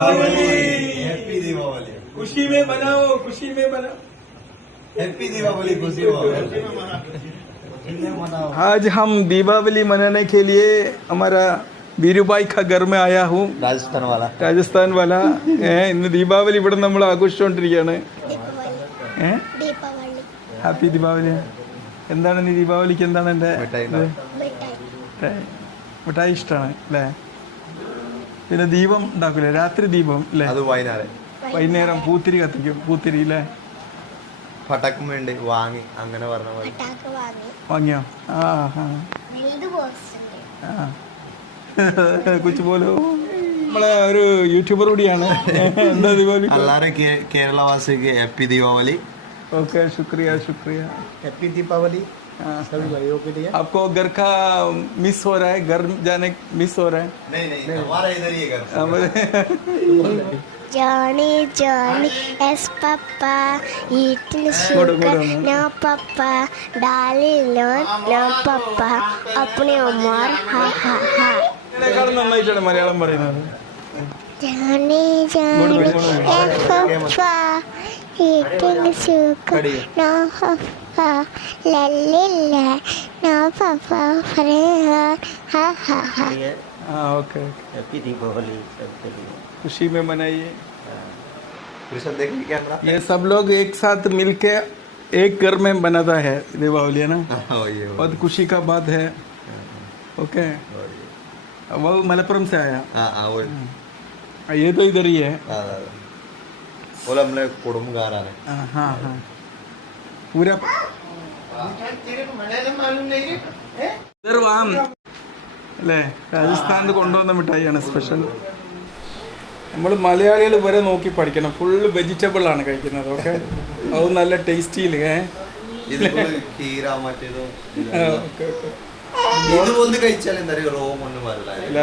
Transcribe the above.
Happy Deepawali. खुशी में बनाओ, खुशी में बनाओ। हैप्पी दीपावली, खुशी मनाओ। आज हम दीपावली मनाने के लिए हमारा बीरू भाई का घर में आया हूँ. രാജസ്ഥാൻ വാല ഇന്ന് ദീപാവലി ഇവിടെ നമ്മൾ ആഘോഷിച്ചുകൊണ്ടിരിക്കുകയാണ്. ഹാപ്പി ദീപാവലി. എന്താണ് നീ ദീപാവലിക്ക് എന്താണ് എൻ്റെ മിഠായി ഇഷ്ടമാണ് അല്ലേ? പിന്നെ ദീപം ഉണ്ടാക്കൂലേ, രാത്രി ദീപം അല്ലേ? അത് വൈകുന്നേരം പൂത്തിരി കത്തിക്കും. പൂത്തിരി അല്ലേ? പടക്കം വേണ്ടി വാങ്ങി അങ്ങനെ പറഞ്ഞ പോലെ വാങ്ങിയോ? ആ കുച്ചു പോലോ. നമ്മളെ ഒരു യൂട്യൂബർ കൂടിയാണ്. എന്താ ദീപാവലി? എല്ലാവരും കേരളവാസിക്ക് ഹാപ്പി ദീപാവലി. ओके, शुक्रिया शुक्रिया. हैप्पी दीपावली सभी भाइयों के लिए. आपको घर का मिस हो रहा है? घर जाने मिस हो रहा है? नहीं हमारा इधर ही है घर. Johnny, Johnny, yes papa, eating sugar, no papa, darling, no papa, अपने Umar, ha ha ha. നന്നായിട്ടാണ് Malayalam പറയുന്നത്. Johnny, Johnny, yes papa, eating sugar, no papa, lalila, no papa, ha ha ha. हाँ ओके. हैप्पी दीपावली सबके लिए. खुशी में मनाइए. देखिए कैमरा. ये सब लोग एक साथ मिलके एक घर में बनाता है दीपावली, है ना? बहुत खुशी का बात है. ओके. वो मलपुरम से आया. ये तो इधर ही है. बोला हमने कुड़ुमगाराने. हाँ हाँ पूरा इधर वहाँ അല്ലേ? രാജസ്ഥാനിൽ കൊണ്ടുവന്ന മിഠായിയാണ് സ്പെഷ്യൽ. നമ്മൾ മലയാളികൾ വരെ നോക്കി പഠിക്കണം. ഫുള്ള് വെജിറ്റബിൾ ആണ് കഴിക്കുന്നത്. ഓക്കെ, അത് നല്ല ടേസ്റ്റിയിൽ. കഴിച്ചാൽ എന്താ റോം ഒന്നും ഇല്ല